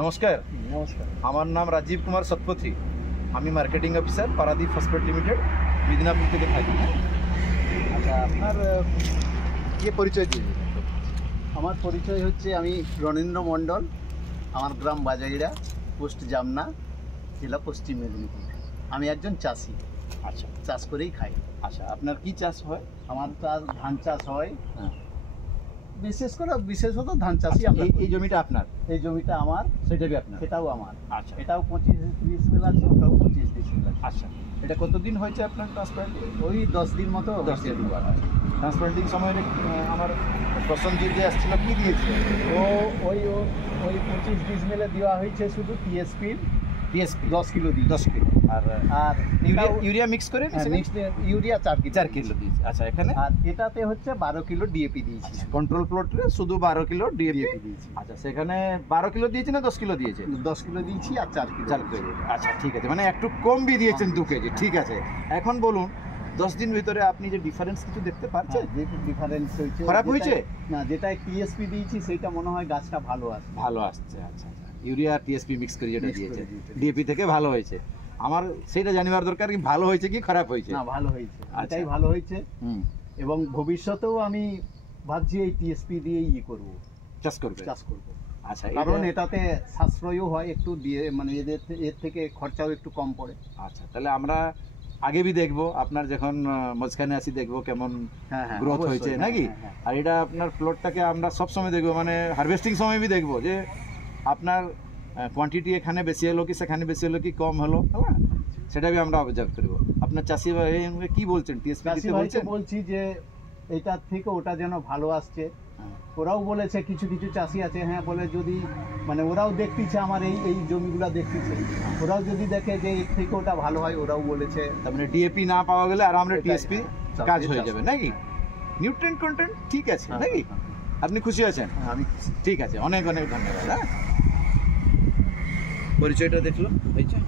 নমস্কার। নমস্কার। আমার নাম রাজীব কুমার সতপথী। আমি marketing officer Paradip phosphate limited, Midnapore থেকে থাকি। আচ্ছা, আপনার পরিচয় দিন। আমার পরিচয় হচ্ছে, আমি রণেন্দ্র মণ্ডল। আমার গ্রাম বাজাইড়া, পোস্ট জামনা, জেলা পশ্চিম মেদিনীপুর। আমি একজন চাষি। আচ্ছা, চাষ করেই খাই। আচ্ছা, আপনার কি চাষ হয়? আমার চাষ ধান চাষ হয়। হ্যাঁ। বিশেষত ধান চাষই। এই জমিটা আপনার? এই জমিটা আমার, সেটাই আপনার? সেটাও আমার। আচ্ছা, এটাও 25-30 মিল আছে, ওটাও 25-30 মিল আছে। আচ্ছা, এটা কতদিন হয়েছে আপনার ট্রান্সপ্লান্টিং? ওই 10 দিন মতো। 10 দিন। ট্রান্সপ্লান্টিং সময় আমার প্রসঞ্জিৎ যে আসছিল, কি দিয়েছিল? ওই 25-20 মিলে দেওয়া হয়েছে শুধু টিএসপি 10 কিলো দিই। 10 কিলো। আর ইউরিয়া মিক্স করে ইউরিয়া 4 কিলো দিয়েছি। আচ্ছা, এখানে আর এটাতে হচ্ছে 12 কিলো ডিএপি দিয়েছি। কন্ট্রোল প্লটে শুধু 12 কিলো ডিএপি দিয়েছি। আচ্ছা, সেখানে 12 কিলো দিয়েছে না 10 কিলো দিয়েছে? 10 কিলো দিয়েছি আর 4 কিলো। আচ্ছা, ঠিক আছে, মানে একটু কম দিয়েছেন 2 কেজি। ঠিক আছে, এখন বলুন 10 দিন ভিতরে আপনি যে ডিফারেন্স কিছু দেখতে পাচ্ছেন? ডিফারেন্স হয়েছে। খারাপ হয়েছে না, যেটা টিএসপি দিয়েছি সেটা মনে হয় গাছটা ভালো আসছে। আচ্ছা, ইউরিয়া আর টিএসপি মিক্স করে যেটা দিয়েছে, ডিএপি থেকে ভালো হয়েছে। আমার সেটা জানিবার দরকার কি ভালো হয়েছে কি খারাপ হয়েছে? না, ভালো হয়েছে, এটাই ভালো হয়েছে। এবং ভবিষ্যতেও আমি ভাবছি এই টিএসপি দিয়েই করব, চাষ করব। আচ্ছা, কারণ এটাতে সাশ্রয়ও হয় একটু, দিয়ে মানে এর থেকে খরচাও একটু কম পড়ে। আচ্ছা, তাহলে আমরা আগে বি দেখবো, আপনার যখন মাঝখানে আসি দেখবো কেমন গ্রোথ হয়েছে নাকি। আর এটা আপনার প্লটটাকে আমরা সব সময় দেখবো, মানে হারভেস্টিং সময় বি দেখবো যে আপনার কোয়ান্টিটি এখানে বেশি হলো কি সেখানে বেশি হলো কি কম হলো, হ্যাঁ, সেটা বি আমরা অবজার্ভ করবো। আপনার চাষি ভাই কি বলছেন? টিএসপি বলছি যে এটার থেকে ওটা যেন ভালো আসছে। ওরাও বলেছে, কিছু কিছু চাষি আছে, হ্যাঁ বলে, যদি মানে ওরাও দেখতেছে আমার এই জমিগুলা দেখতেছে, ওরাও যদি দেখে যে এর থেকে ওটা ভালো হয়, ওরাও বলেছে। তার মানে ডিএপি না পাওয়া গেলে আর আমরা টিএসপি কাজ হয়ে যাবে নাকি? নিউট্রিয়েন্ট কন্টেন্ট ঠিক আছে নাকি? আপনি খুশি আছেন? আমি ঠিক আছে, অনেক অনেক ধন্যবাদ। হ্যাঁ, পরিচয়টা দেখলো হয়েছে।